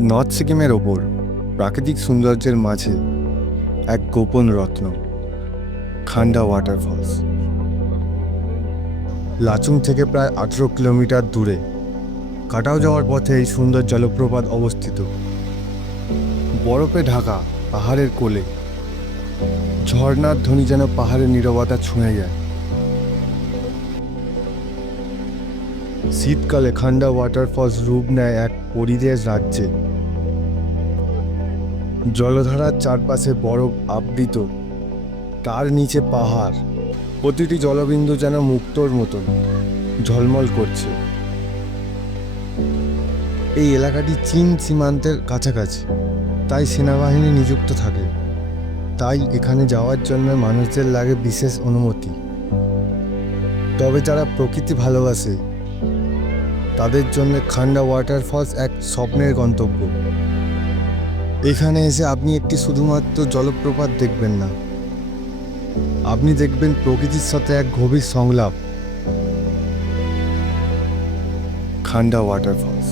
North সিকিমের ওপর প্রাকৃতিক সৌন্দর্যের মাঝে এক গোপন রত্ন, খান্ডা ওয়াটারফলস। লাচুং থেকে প্রায় 18 কিলোমিটার দূরে কাটাও যাওয়ার পথে এই সুন্দর জলপ্রপাত অবস্থিত। বরফে ঢাকা পাহাড়ের কোলে ঝর্ণার ধ্বনি যেন পাহাড়ের নীরবতা ছুঁয়ে যায়। শীতকালে খান্ডা ওয়াটারফলস রূপ নেয় এক পরিদেশ রাজ্যে। জলধারার চারপাশে বরফ আবৃত, তার নিচে পাহাড়, প্রতিটি জলবিন্দু যেন মুক্তোর মতন ঝলমল করছে। এই এলাকাটি চীন সীমান্তের কাছাকাছি, তাই সেনাবাহিনী নিযুক্ত থাকে। তাই এখানে যাওয়ার জন্য মানুষদের লাগে বিশেষ অনুমতি। তবে যারা প্রকৃতি ভালোবাসে তাদের জন্য খান্ডা ওয়াটারফলস এক স্বপ্নের গন্তব্য। এখানে এসে আপনি একটি শুধুমাত্র জলপ্রপাত দেখবেন না, আপনি দেখবেন প্রকৃতির সাথে এক গভীর সংলাপ। খান্ডা ওয়াটারফলস।